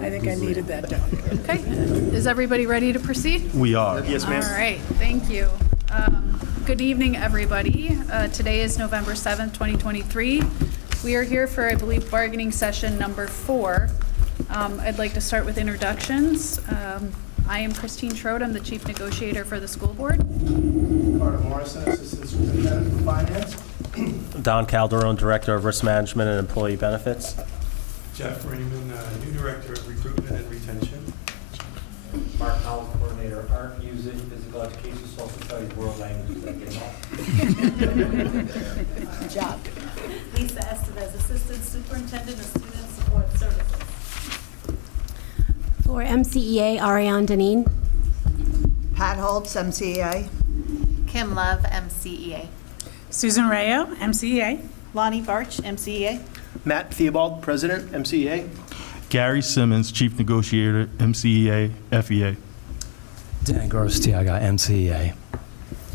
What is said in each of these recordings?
I think I needed that done. Okay. Is everybody ready to proceed? We are. Yes, ma'am. All right. Thank you. Good evening, everybody. Today is November 7th, 2023. We are here for, I believe, bargaining session number 4. I'd like to start with introductions. I am Christine Schroed. I'm the Chief Negotiator for the school board. Carter Morrison, Assistant Superintendent for Finance. Don Calderon, Director of Risk Management and Employee Benefits. Jeff Raymond, new Director of Recruitment and Retention. Mark Collins, Coordinator, Art, Music, Physical Education, Social Studies, World Languages. Good job. Lisa Estevez, Assistant Superintendent of Student Support Services. For MCEA, Ariane Deneen. Pat Holtz, MCEA. Kim Love, MCEA. Susan Rayo, MCEA. Lonnie Varch, MCEA. Matt Theobald, President, MCEA. Gary Simmons, Chief Negotiator, MCEA, FEA. Dan Grostiaga, MCEA.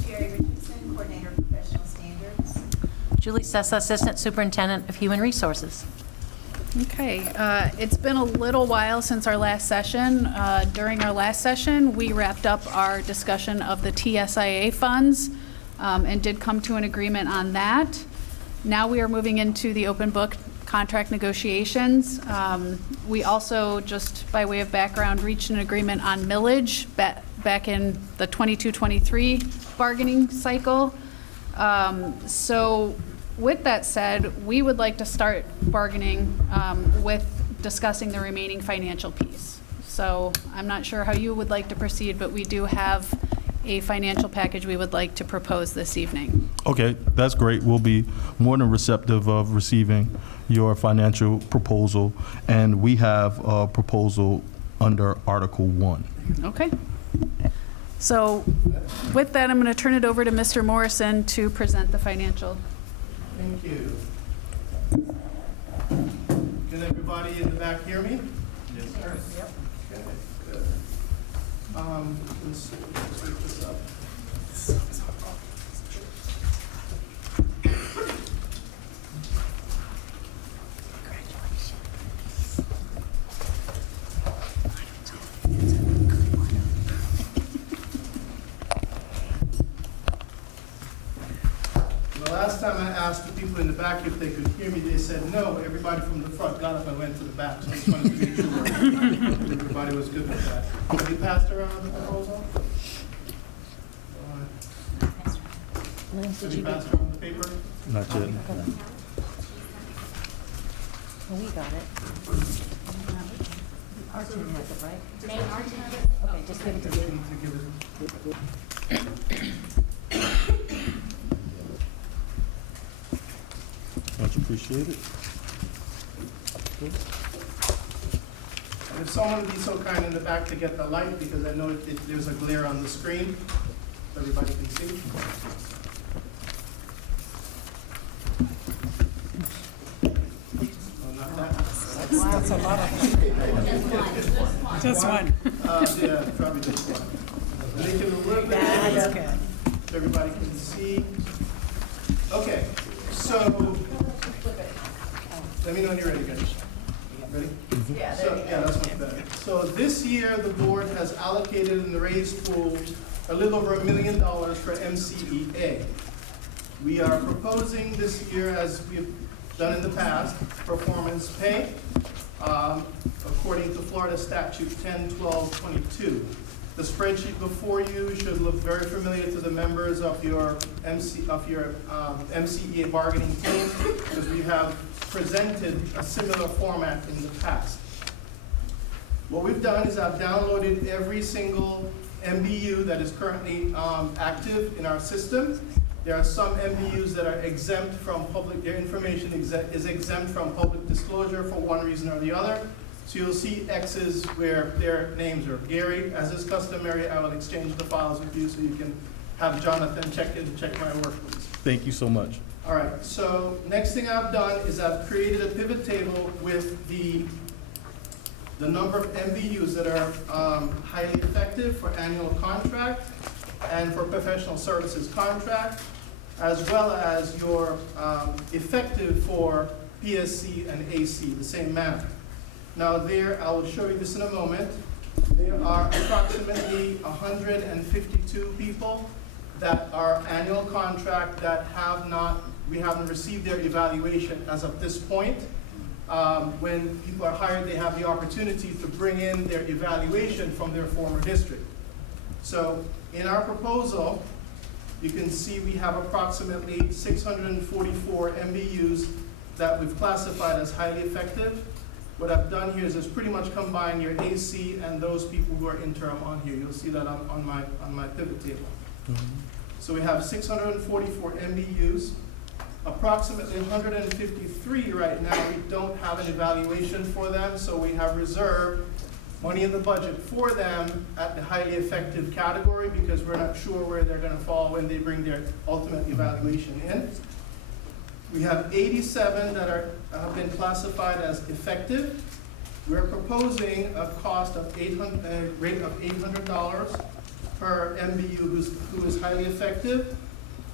Jerry Richardson, Coordinator of Professional Standards. Julie Sessa, Assistant Superintendent of Human Resources. Okay, it's been a little while since our last session. During our last session, we wrapped up our discussion of the TSIA funds and did come to an agreement on that. Now we are moving into the open book contract negotiations. We also, just by way of background, reached an agreement on millage back in the 22-23 bargaining cycle. So with that said, we would like to start bargaining with discussing the remaining financial piece. So I'm not sure how you would like to proceed, but we do have a financial package we would like to propose this evening. Okay, that's great. We'll be more than receptive of receiving your financial proposal, and we have a proposal under Article 1. Okay. So with that, I'm going to turn it over to Mr. Morrison to present the financial. Thank you. Can everybody in the back hear me? Yes, sir. Yep. Okay, good. Let's switch this up. The last time I asked the people in the back if they could hear me, they said no. Everybody from the front got up and went to the back. So I just wanted to make sure everybody was good with that. Have you passed around the proposal? Have you passed around the paper? Not yet. Well, we got it. Arjun has it, right? Name Arjun has it? Okay, just give it to you. Much appreciated. And if someone would be so kind in the back to get the light, because I know there's a glare on the screen, so everybody can see. Oh, not that. That's a lot of them. Just one. Yeah, probably just one. Make it a little bit That's bigger good. so everybody can see. Okay, so let me know when you're ready, guys. Ready? Yeah, that's much better. So this year, the board has allocated in the raised pool a little over $1 million for MCEA. We are proposing this year, as we've done in the past, performance pay, according to Florida Statute 10-12-22. The spreadsheet before you should look very familiar to the members of your MCEA bargaining team, because we have presented a similar format in the past. What we've done is I've downloaded every single MBU that is currently active in our system. There are some MBUs that are exempt from their information is exempt from public disclosure for one reason or the other. So you'll see X's where their names are. Gary, as is customary, I will exchange the files with you so you can have Jonathan check my work, please. Thank you so much. All right, so next thing I've done is I've created a pivot table with the number of MBUs that are highly effective for annual contract and for professional services contract, as well as your effective for PSC and AC, the same manner. Now there, I will show you this in a moment. There are approximately 152 people that are annual contract that we haven't received their evaluation as of this point. When people are hired, they have the opportunity to bring in their evaluation from their former district. So in our proposal, you can see we have approximately 644 MBUs that we've classified as highly effective. What I've done here is just pretty much combine your AC and those people who are interim on here. You'll see that on my pivot table. So we have 644 MBUs. Approximately 153 right now, we don't have an evaluation for them, so we have reserved money in the budget for them at the highly effective category because we're not sure where they're going to fall when they bring their ultimate evaluation in. We have 87 that have been classified as effective. We're proposing a cost of rate of $800 per MBU who is highly effective,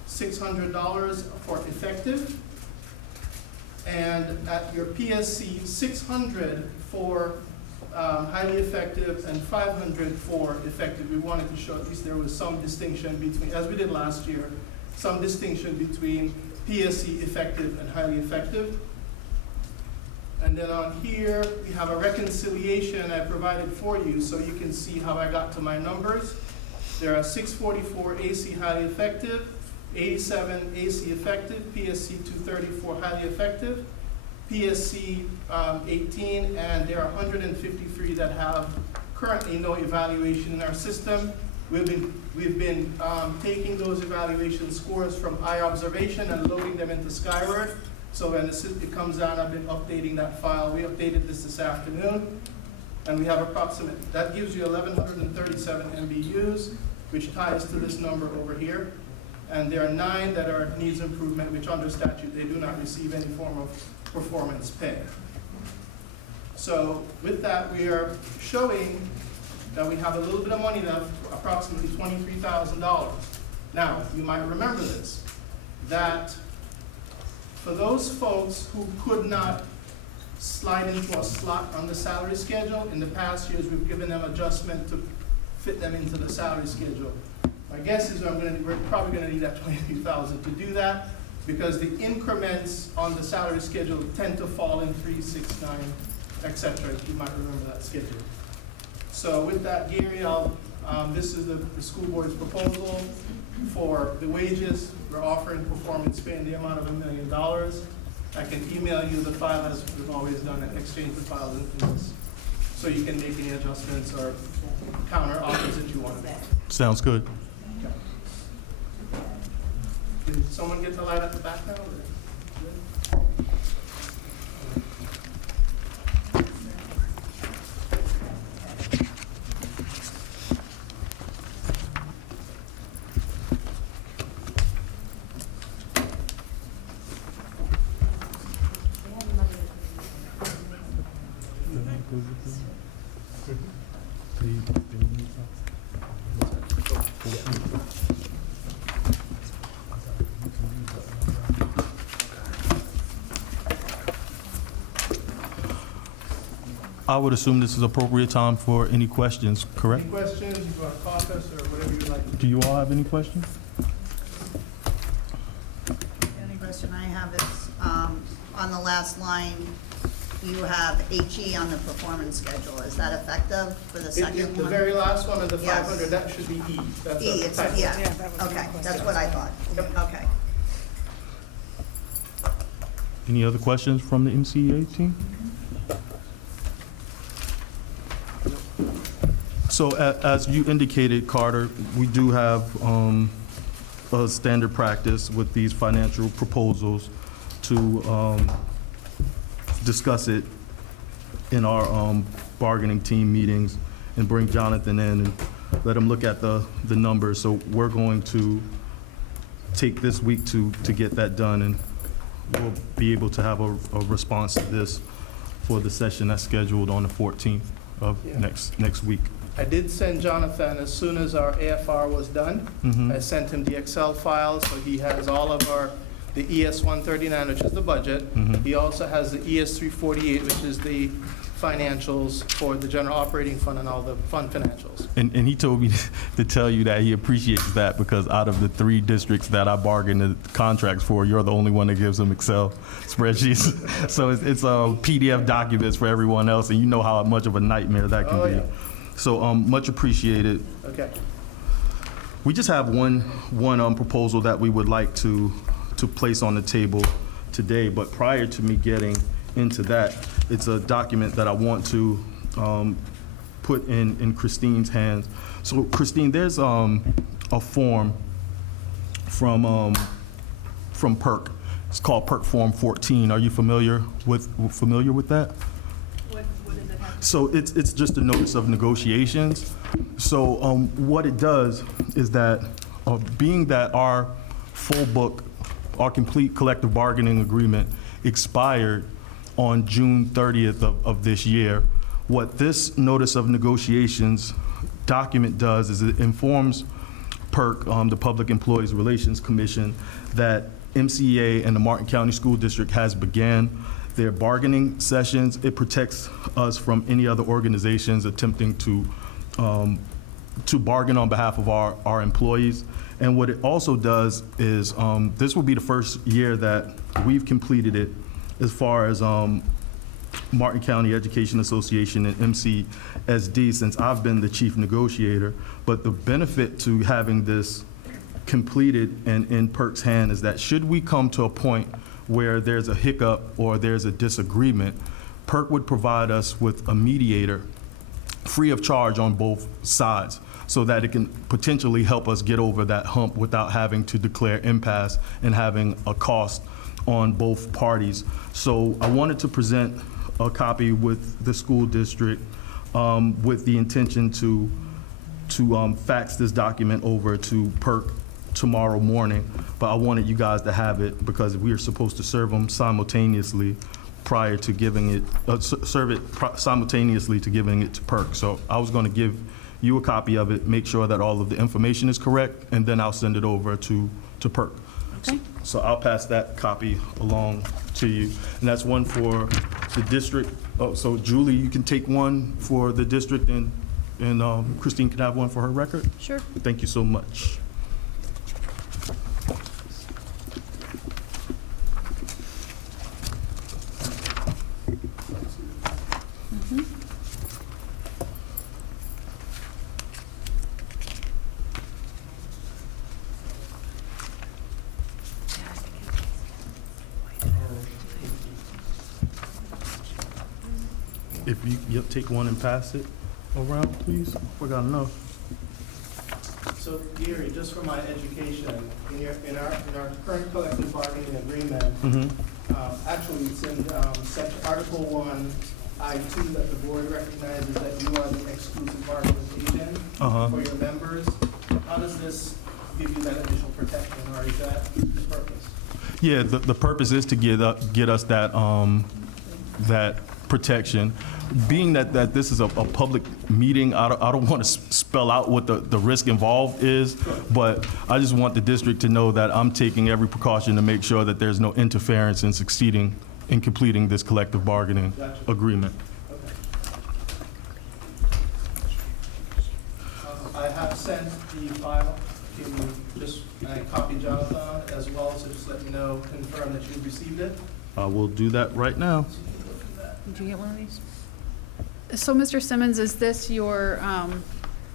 $600 for effective, and at your PSC, $600 for highly effective and $500 for effective. We wanted to show at least there was some distinction between, as we did last year, some distinction between PSC effective and highly effective. And then on here, we have a reconciliation I provided for you so you can see how I got to my numbers. There are 644 AC highly effective, 87 AC effective, PSC 234 highly effective, PSC 18, and there are 153 that have currently no evaluation in our system. We've been taking those evaluation scores from iObservation and loading them into Skyward. So when it comes down, I've been updating that file. We updated this afternoon, and we have that gives you 1,137 MBUs, which ties to this number over here. And there are 9 that are needs improvement, which under statute, they do not receive any form of performance pay. So with that, we are showing that we have a little bit of money left, approximately $23,000. Now, you might remember this, that for those folks who could not slide into a slot on the salary schedule, in the past years, we've given them adjustment to fit them into the salary schedule. My guess is we're probably going to need that $23,000 to do that because the increments on the salary schedule tend to fall in 3, 6, 9, etc. You might remember that schedule. So with that, Gary, this is the school board's proposal for the wages. We're offering performance pay in the amount of $1 million. I can email you the file as we've always done and exchange the files in this, so you can make any adjustments or counter offers that you want. Sounds good. Did someone get the light at the back now? I would assume this is appropriate time for any questions, correct? Any questions? You want to caucus or whatever you'd like to do? Do you all have any questions? The only question I have is, on the last line, you have HE on the performance schedule. Is that effective for the second The one? very last one of the Yes. 500, that should be E. That's E, a it's, typo. yeah, okay, that's what I thought. Okay. Any other questions from the MCEA team? So as you indicated, Carter, we do have a standard practice with these financial proposals to discuss it in our bargaining team meetings and bring Jonathan in and let him look at the numbers. So we're going to take this week to get that done, and we'll be able to have a response to this for the session that's scheduled on the 14th of next week. I did send Jonathan, as soon as our AFR was done, I sent him the Excel file, so he has all of the ES 139, which is the budget. He also has the ES 348, which is the financials for the general operating fund and all the fund financials. And he told me to tell you that he appreciates that because out of the 3 districts that I bargained the contracts for, you're the only one that gives them Excel spreadsheets. So it's PDF documents for everyone else, and you know how much of a nightmare that can be. Yeah. So much appreciated. Okay. We just have one proposal that we would like to place on the table today, but prior to me getting into that, it's a document that I want to put in Christine's hands. So Christine, there's a form from PERC. It's called PERC Form 14. Are you familiar with that? What does it have? So it's just a notice of negotiations. So what it does is that being that our full book, our complete collective bargaining agreement expired on June 30th of this year, what this notice of negotiations document does is it informs PERC, the Public Employees Relations Commission, that MCEA and the Martin County School District has began their bargaining sessions. It protects us from any other organizations attempting to bargain on behalf of our employees. And what it also does is, this will be the first year that we've completed it as far as Martin County Education Association and MCSD since I've been the chief negotiator. But the benefit to having this completed and in PERC's hand is that should we come to a point where there's a hiccup or there's a disagreement, PERC would provide us with a mediator free of charge on both sides so that it can potentially help us get over that hump without having to declare impasse and having a cost on both parties. So I wanted to present a copy with the school district with the intention to fax this document over to PERC tomorrow morning, but I wanted you guys to have it because we are supposed to serve them simultaneously prior to giving it, simultaneously to giving it to PERC. So I was going to give you a copy of it, make sure that all of the information is correct, and then I'll send it over to PERC. Okay. So I'll pass that copy along to you. And that's one for the district. Oh, so Julie, you can take one for the district and Christine can have one for her record? Sure. Thank you so much. If you take one and pass it around, please. Forgot enough. So Gary, just for my education, in our current collective bargaining agreement, actually it's in section Article 1, I2, that the board recognizes that you are the exclusive bargaining agent for your members. How does this give you that additional protection, or is that the purpose? Yeah, the purpose is to get us that that protection. Being that this is a public meeting, I don't want to spell out what the risk involved is, but I just want the district to know that I'm taking every precaution to make sure that there's no interference in succeeding in completing this collective bargaining agreement. Okay. I have sent the file. Can you just copy Jonathan as well, so just let me know, confirm that you received it? I will do that right now. Did you get one of these? So, Mr. Simmons, is this your,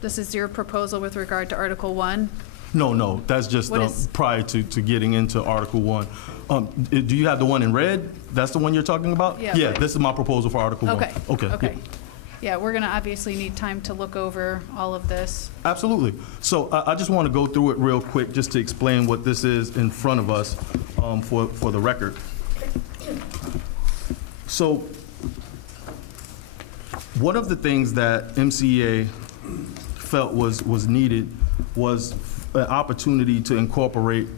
this is your proposal with regard to Article 1? No, that's just prior to getting into Article 1. Do you have the one in red? That's the one you're talking about? Yeah. Yeah, this is my proposal for Article 1. Okay. Yeah, we're going to obviously need time to look over all of this. Absolutely. So I just want to go through it real quick just to explain what this is in front of us for the record. So one of the things that MCEA felt was needed was an opportunity to incorporate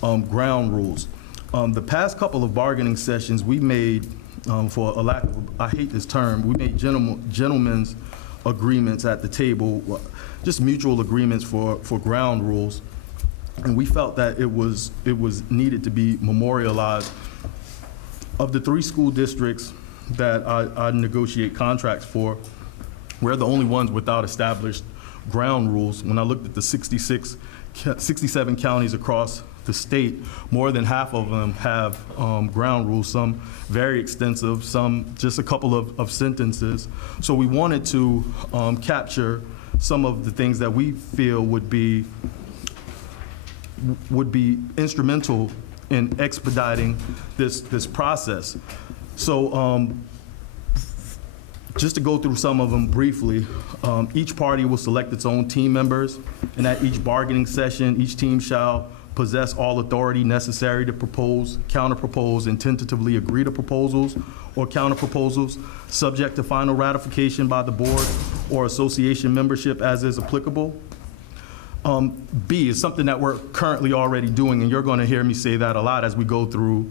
ground rules. The past couple of bargaining sessions, we made, for a lack of, I hate this term, we made gentlemen's agreements at the table, just mutual agreements for ground rules. And we felt that it was needed to be memorialized. Of the 3 school districts that I negotiate contracts for, we're the only ones without established ground rules. When I looked at the 67 counties across the state, more than half of them have ground rules, some very extensive, some just a couple of sentences. So we wanted to capture some of the things that we feel would be instrumental in expediting this process. So just to go through some of them briefly, each party will select its own team members, and at each bargaining session, each team shall possess all authority necessary to propose, counter-propose, and tentatively agree to proposals or counter-proposals, subject to final ratification by the board or association membership as is applicable. B is something that we're currently already doing, and you're going to hear me say that a lot as we go through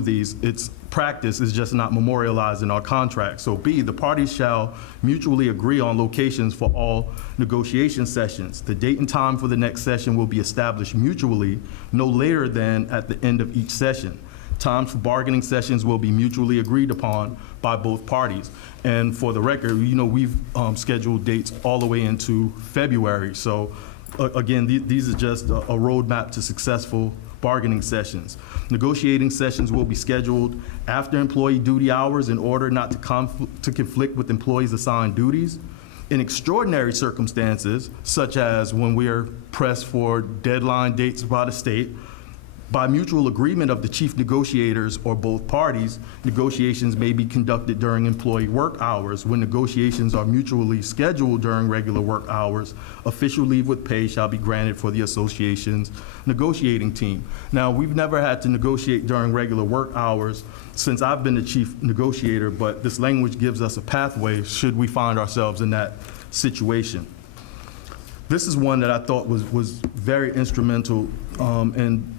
these. It's practice is just not memorialized in our contract. So B, the parties shall mutually agree on locations for all negotiation sessions. The date and time for the next session will be established mutually no later than at the end of each session. Times for bargaining sessions will be mutually agreed upon by both parties. And for the record, you know, we've scheduled dates all the way into February. So again, these are just a roadmap to successful bargaining sessions. Negotiating sessions will be scheduled after employee duty hours in order not to conflict with employees' assigned duties. In extraordinary circumstances, such as when we are pressed for deadline dates by the state, by mutual agreement of the chief negotiators or both parties, negotiations may be conducted during employee work hours. When negotiations are mutually scheduled during regular work hours, official leave with pay shall be granted for the association's negotiating team. Now, we've never had to negotiate during regular work hours since I've been the chief negotiator, but this language gives us a pathway should we find ourselves in that situation. This is one that I thought was very instrumental and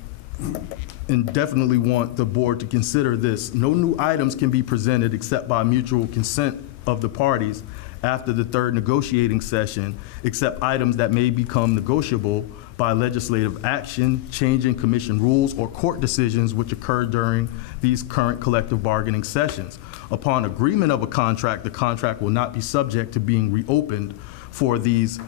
definitely want the board to consider this. No new items can be presented except by mutual consent of the parties after the third negotiating session, except items that may become negotiable by legislative action, changing commission rules, or court decisions which occur during these current collective bargaining sessions. Upon agreement of a contract, the contract will not be subject to being reopened for these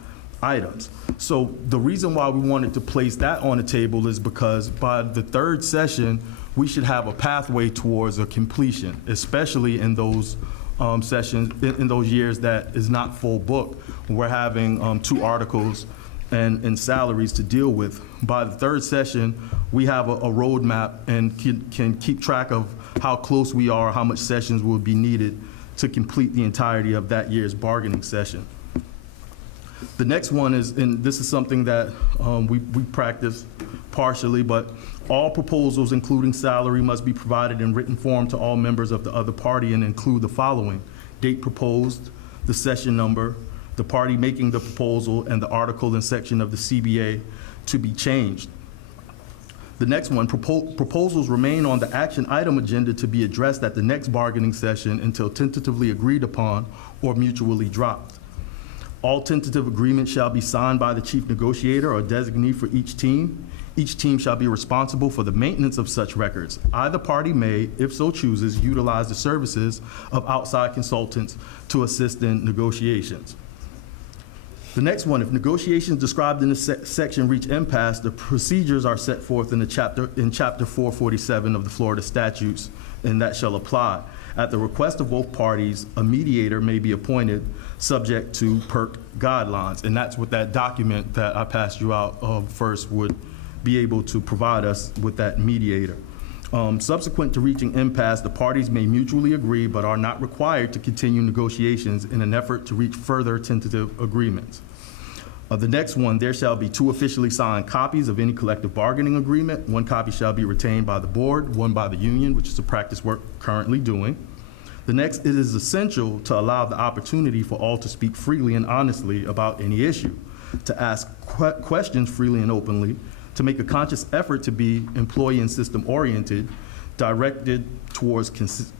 items. So the reason why we wanted to place that on the table is because by the third session, we should have a pathway towards a completion, especially in those sessions, in those years that is not full book. We're having 2 articles and salaries to deal with. By the third session, we have a roadmap and can keep track of how close we are, how much sessions will be needed to complete the entirety of that year's bargaining session. The next one is, and this is something that we practice partially, but all proposals, including salary, must be provided in written form to all members of the other party and include the following: date proposed, the session number, the party making the proposal, and the article and section of the CBA to be changed. The next one, proposals remain on the action item agenda to be addressed at the next bargaining session until tentatively agreed upon or mutually dropped. All tentative agreements shall be signed by the chief negotiator or designee for each team. Each team shall be responsible for the maintenance of such records. Either party may, if so chooses, utilize the services of outside consultants to assist in negotiations. The next one, if negotiations described in this section reach impasse, the procedures are set forth in chapter 447 of the Florida statutes, and that shall apply. At the request of both parties, a mediator may be appointed subject to PERC guidelines, and that's what that document that I passed you out of first would be able to provide us with, that mediator. Subsequent to reaching impasse, the parties may mutually agree but are not required to continue negotiations in an effort to reach further tentative agreements. The next one, there shall be 2 officially signed copies of any collective bargaining agreement. 1 copy shall be retained by the board, 1 by the union, which is a practice we're currently doing. The next, it is essential to allow the opportunity for all to speak freely and honestly about any issue, to ask questions freely and openly, to make a conscious effort to be employee and system oriented, directed towards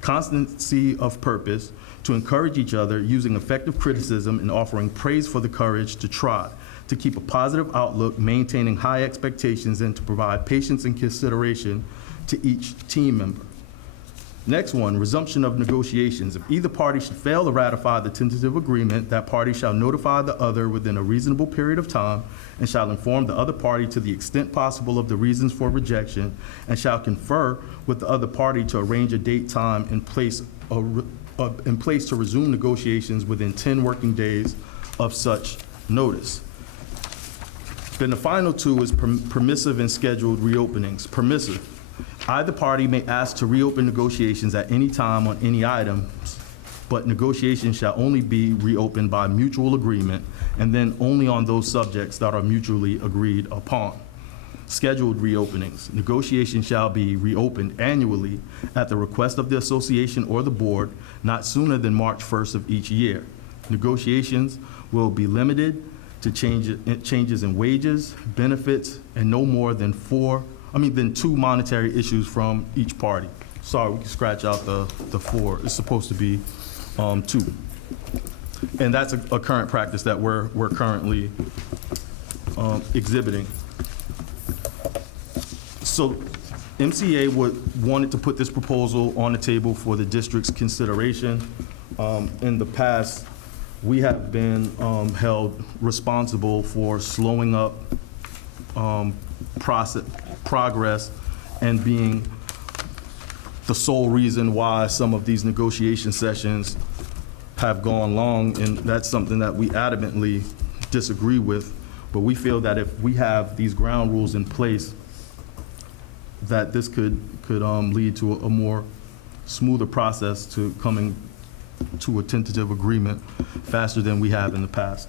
constancy of purpose, to encourage each other using effective criticism and offering praise for the courage to try, to keep a positive outlook, maintaining high expectations, and to provide patience and consideration to each team member. Next one, resumption of negotiations. If either party should fail to ratify the tentative agreement, that party shall notify the other within a reasonable period of time and shall inform the other party to the extent possible of the reasons for rejection and shall confer with the other party to arrange a date, time, and place to resume negotiations within 10 working days of such notice. Then the final two is permissive and scheduled reopenings. Permissive. Either party may ask to reopen negotiations at any time on any items, but negotiations shall only be reopened by mutual agreement and then only on those subjects that are mutually agreed upon. Scheduled reopenings. Negotiations shall be reopened annually at the request of the association or the board, not sooner than March 1st of each year. Negotiations will be limited to changes in wages, benefits, and no more than two monetary issues from each party. Sorry, we can scratch out the four. It's supposed to be two. And that's a current practice that we're currently exhibiting. So MCEA wanted to put this proposal on the table for the district's consideration. In the past, we have been held responsible for slowing up progress and being the sole reason why some of these negotiation sessions have gone long, and that's something that we adamantly disagree with. But we feel that if we have these ground rules in place, that this could lead to a more smoother process to coming to a tentative agreement faster than we have in the past.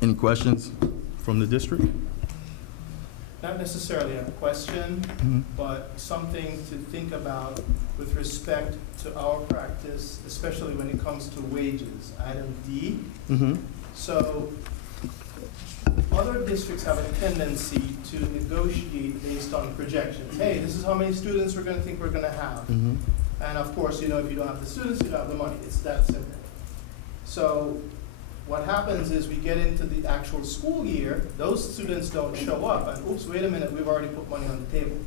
Any questions from the district? Not necessarily a question, but something to think about with respect to our practice, especially when it comes to wages. Item D. So other districts have a tendency to negotiate based on projections. Hey, this is how many students we're going to think we're going to have. And of course, if you don't have the students, you don't have the money. It's that simple. So what happens is we get into the actual school year, those students don't show up, and oops, wait a minute, we've already put money on the table.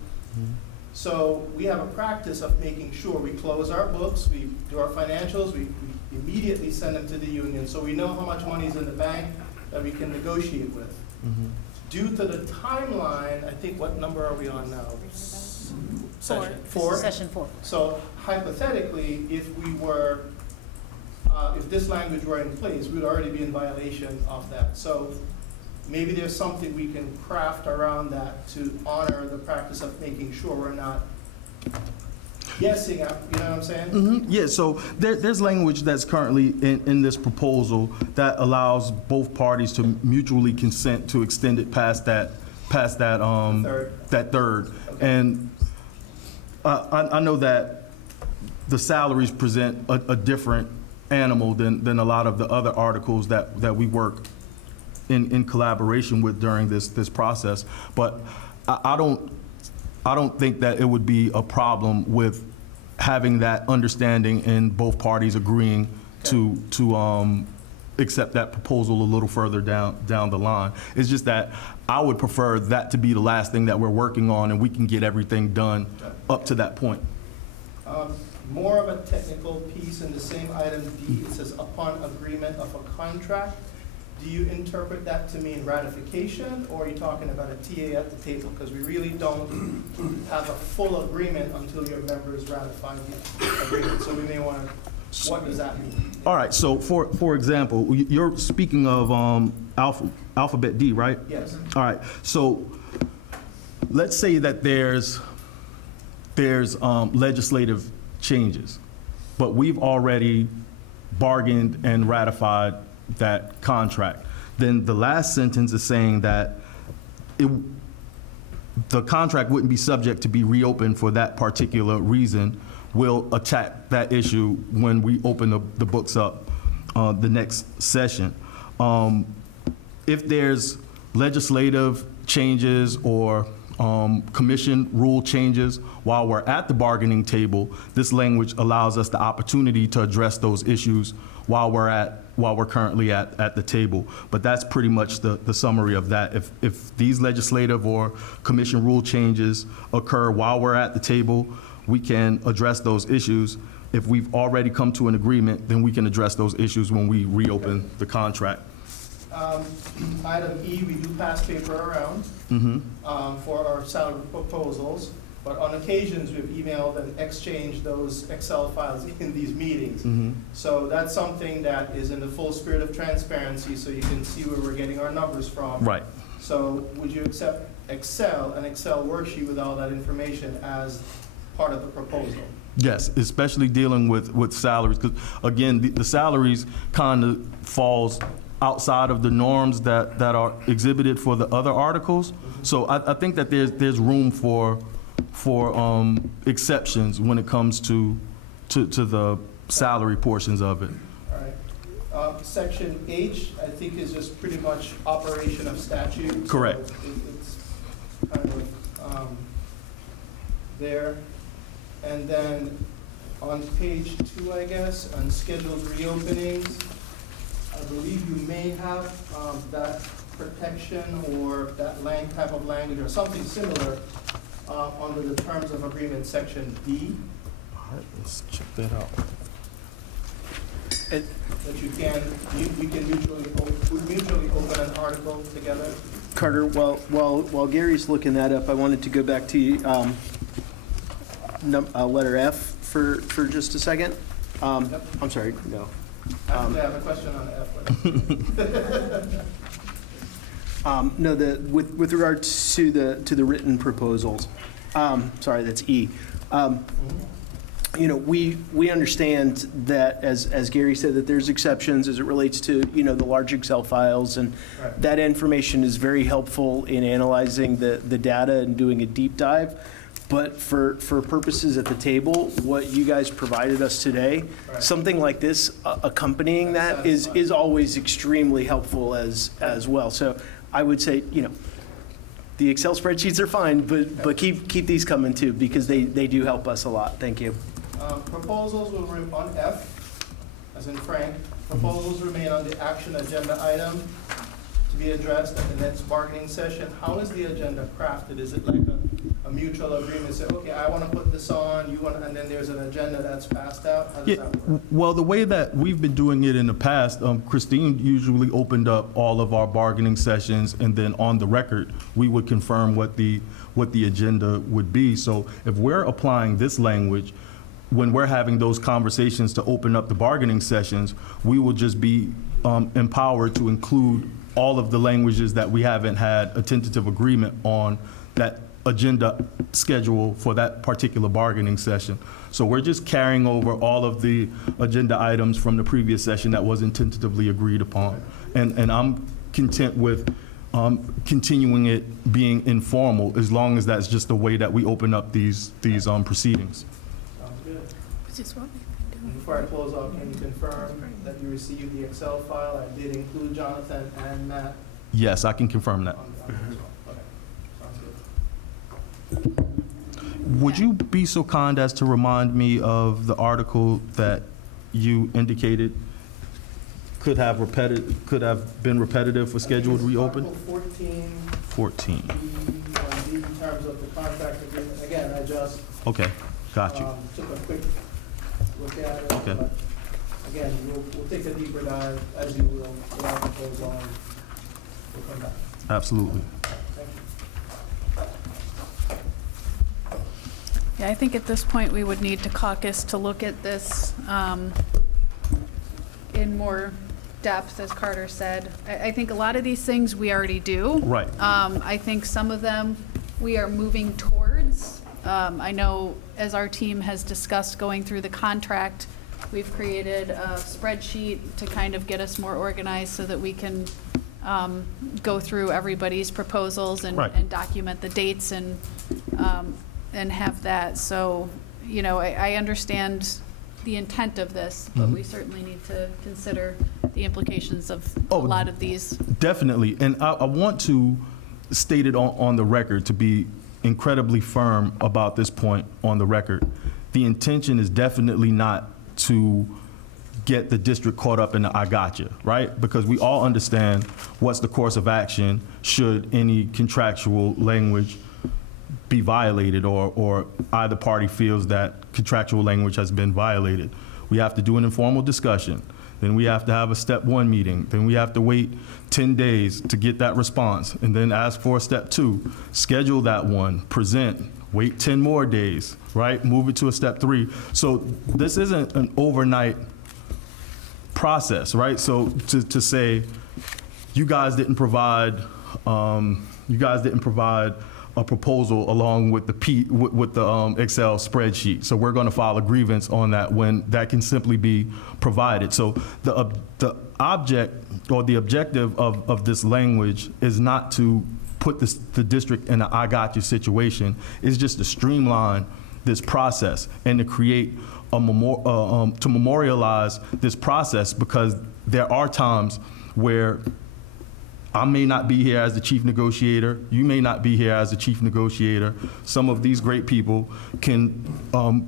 So we have a practice of making sure we close our books, we do our financials, we immediately send them to the union, so we know how much money is in the bank that we can negotiate with. Due to the timeline, I think, what number are we on now? Session 4. Session 4. So hypothetically, if this language were in place, we would already be in violation of that. So maybe there's something we can craft around that to honor the practice of making sure we're not guessing, you know what I'm saying? Yeah, so there's language that's currently in this proposal that allows both parties to mutually consent to extend it past that third. Okay. And I know that the salaries present a different animal than a lot of the other articles that we work in collaboration with during this process. But I don't think that it would be a problem with having that understanding and both parties agreeing to accept that proposal a little further down the line. It's just that I would prefer that to be the last thing that we're working on, and we can get everything done up to that point. More of a technical piece in the same item D, it says upon agreement of a contract. Do you interpret that to mean ratification, or are you talking about a TA at the table? Because we really don't have a full agreement until your members ratify the agreement. So we may want to, what does that mean? All right, so for example, you're speaking of alphabet D, right? Yes. All right, so let's say that there's legislative changes, but we've already bargained and ratified that contract. Then the last sentence is saying that the contract wouldn't be subject to be reopened for that particular reason. We'll attack that issue when we open the books up the next session. If there's legislative changes or commission rule changes while we're at the bargaining table, this language allows us the opportunity to address those issues while we're currently at the table. But that's pretty much the summary of that. If these legislative or commission rule changes occur while we're at the table, we can address those issues. If we've already come to an agreement, then we can address those issues when we reopen the contract. Item E, we do pass paper around for our salary proposals, but on occasions, we've emailed and exchanged those Excel files in these meetings. So that's something that is in the full spirit of transparency, so you can see where we're getting our numbers from. Right. So would you accept an Excel worksheet with all that information as part of the proposal? Yes, especially dealing with salaries, because again, the salaries kind of falls outside of the norms that are exhibited for the other articles. So I think that there's room for exceptions when it comes to the salary portions of it. All right. Section H, I think, is just pretty much operation of statute. Correct. So it's kind of there. And then on page 2, I guess, on scheduled reopenings, I believe you may have that protection or that type of language or something similar under the terms of agreement, section D. All right, let's check that out. That we can mutually open an article together. Carter, while Gary's looking that up, I wanted to go back to letter F for just a second. I'm sorry, no. Actually, I have a question on F. No, with regard to the written proposals. Sorry, that's E. We understand that, as Gary said, that there's exceptions as it relates to, the large Excel files, and Right. that information is very helpful in analyzing the data and doing a deep dive. But for purposes at the table, what you guys provided us today, Right. something like this accompanying that is always extremely helpful as well. So I would say, the Excel spreadsheets are fine, but keep these coming too, because they do help us a lot. Thank you. Proposals will remain on F, as in Frank. Proposals remain on the action agenda item to be addressed at the next bargaining session. How is the agenda crafted? Is it like a mutual agreement? Say, okay, I want to put this on, you want, and then there's an agenda that's passed out? How does that work? Well, the way that we've been doing it in the past, Christine usually opened up all of our bargaining sessions, and then on the record, we would confirm what the agenda would be. So if we're applying this language, when we're having those conversations to open up the bargaining sessions, we will just be empowered to include all of the languages that we haven't had a tentative agreement on that agenda schedule for that particular bargaining session. So we're just carrying over all of the agenda items from the previous session that wasn't tentatively agreed upon. And I'm content with continuing it being informal, as long as that's just the way that we open up these proceedings. Sounds good. Which is what we've been And before I close out, can you confirm that you received the Excel file? I did include Jonathan and Matt Yes, I can confirm that. on that as well. Okay, sounds good. Would you be so kind as to remind me of the article that you indicated could have been repetitive for scheduled reopen? Article 14. in terms of the contract agreement. Again, I just Okay, got you. took a quick look at it. Okay. But again, we'll take a deeper dive, as you will, when our proposal on. We'll come back. Absolutely. Thank you. Yeah, I think at this point, we would need to caucus to look at this in more depth, as Carter said. I think a lot of these things we already do. Right. I think some of them we are moving towards. I know as our team has discussed going through the contract, we've created a spreadsheet to kind of get us more organized so that we can go through everybody's proposals and Right. and document the dates and have that. So, I understand the intent of this, but we certainly need to consider the implications of a Oh, lot of these. Definitely. And I want to state it on the record, to be incredibly firm about this point on the record. The intention is definitely not to get the district caught up in the I gotcha, right? Because we all understand what's the course of action should any contractual language be violated or either party feels that contractual language has been violated. We have to do an informal discussion. Then we have to have a step 1 meeting. Then we have to wait 10 days to get that response, and then ask for a step 2, schedule that one, present, wait 10 more days, right? Move it to a step 3. So this isn't an overnight process, right? So to say, you guys didn't provide a proposal along with the Excel spreadsheet. So we're going to file a grievance on that when that can simply be provided. So the object or the objective of this language is not to put the district in an I got you situation. It's just to streamline this process and to create to memorialize this process, because there are times where I may not be here as the chief negotiator. You may not be here as the chief negotiator. Some of these great people can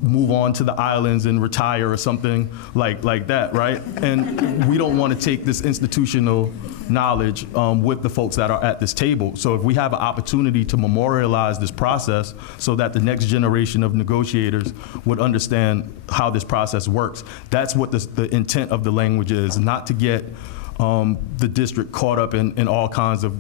move on to the islands and retire or something like that, right? And we don't want to take this institutional knowledge with the folks that are at this table. So if we have an opportunity to memorialize this process so that the next generation of negotiators would understand how this process works, that's what the intent of the language is, not to get the district caught up in all kinds of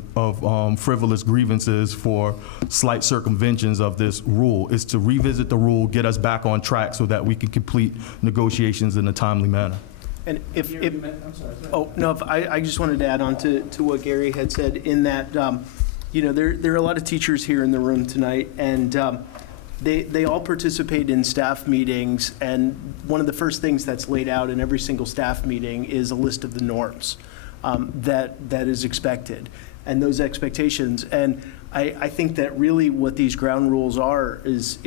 frivolous grievances for slight circumventions of this rule. Is to revisit the rule, get us back on track so that we can complete negotiations in a timely manner. And I just wanted to add on to what Gary had said, in that, there are a lot of teachers here in the room tonight, and they all participate in staff meetings, and one of the first things that's laid out in every single staff meeting is a list of the norms that is expected, and those expectations. And I think that really what these ground rules are is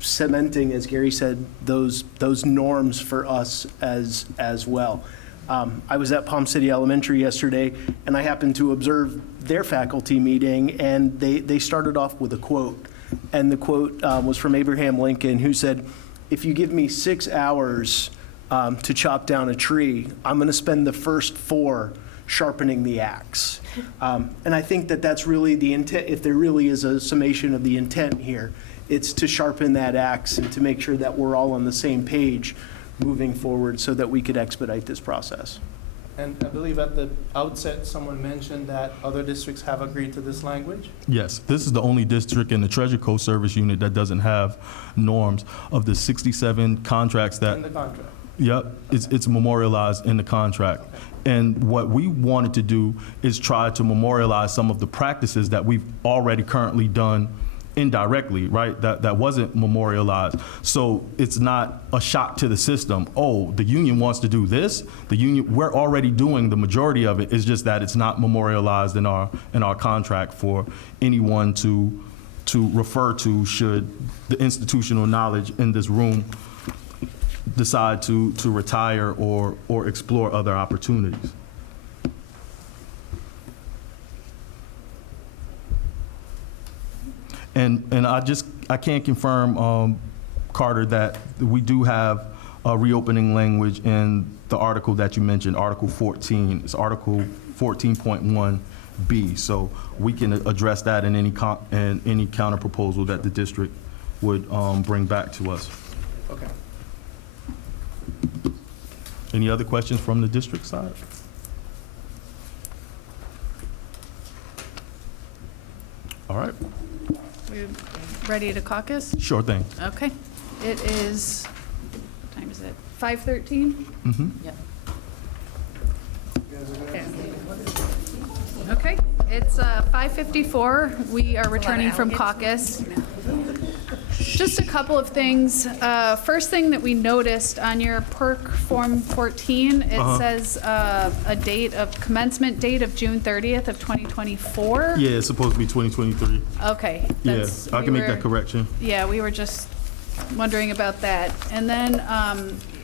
cementing, as Gary said, those norms for us as well. I was at Palm City Elementary yesterday, and I happened to observe their faculty meeting, and they started off with a quote. And the quote was from Abraham Lincoln, who said, "If you give me 6 hours to chop down a tree, I'm going to spend the first 4 sharpening the axe." And I think that that's really the intent. If there really is a summation of the intent here, it's to sharpen that axe and to make sure that we're all on the same page moving forward so that we could expedite this process. And I believe at the outset, someone mentioned that other districts have agreed to this language? Yes, this is the only district in the Treasure Coast Service Unit that doesn't have norms. Of the 67 contracts that... In the contract? Yep, it's memorialized in the contract. And what we wanted to do is try to memorialize some of the practices that we've already currently done indirectly, right? That wasn't memorialized. So it's not a shock to the system. Oh, the union wants to do this. We're already doing the majority of it. It's just that it's not memorialized in our contract for anyone to refer to should the institutional knowledge in this room decide to retire or explore other opportunities. And I can confirm, Carter, that we do have a reopening language in the article that you mentioned, Article 14. It's Article 14.1B. So we can address that in any counter proposal that the district would bring back to us. Okay. Any other questions from the district side? All right. We ready to caucus? Sure thing. Okay. It is, what time is it? 5:13? Mm-hmm. Yep. Okay. It's 5:54. We are returning from caucus. Just a couple of things. First thing that we noticed on your PERC Form 14, it says a commencement date of June 30th of 2024. Yeah, it's supposed to be 2023. Okay. Yeah, I can make that correction. Yeah, we were just wondering about that. And then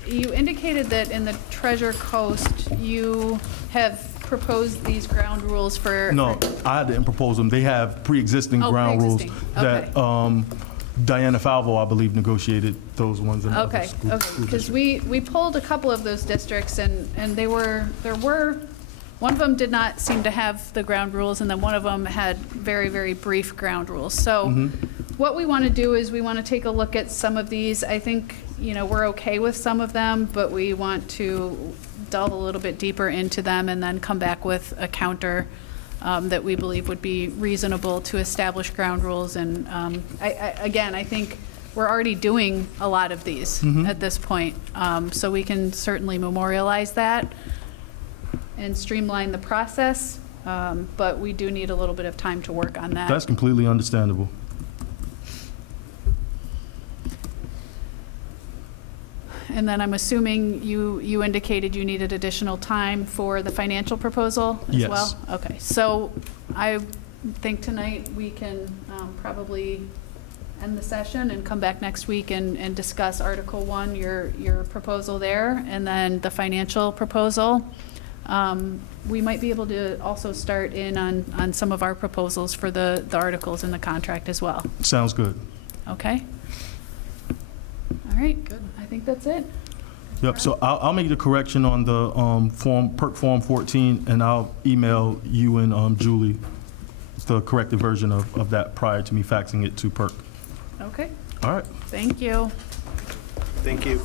you indicated that in the Treasure Coast, you have proposed these ground rules for... No, I didn't propose them. They have pre-existing ground rules that Diana Falvo, I believe, negotiated those ones. In Okay, because we pulled a couple of those districts, and one of them did not seem to have the ground rules, and then one of them had very, very brief ground rules. So What we want to do is we want to take a look at some of these. I think, we're okay with some of them, but we want to delve a little bit deeper into them and then come back with a counter that we believe would be reasonable to establish ground rules. And I think we're already doing a lot of these at this point. So we can certainly memorialize that and streamline the process, but we do need a little bit of time to work on that. That's completely understandable. And then I'm assuming you indicated you needed additional time for the financial proposal as Yes. well? Okay, so I think tonight we can probably end the session and come back next week and discuss Article 1, your proposal there, and then the financial proposal. We might be able to also start in on some of our proposals for the articles in the contract as well. Sounds good. Okay? All right, good. I think that's it. Yep, so I'll make the correction on the PERC Form 14, and I'll email you and Julie the corrected version of that prior to me faxing it to PERC. Okay, All right. thank you. Thank you.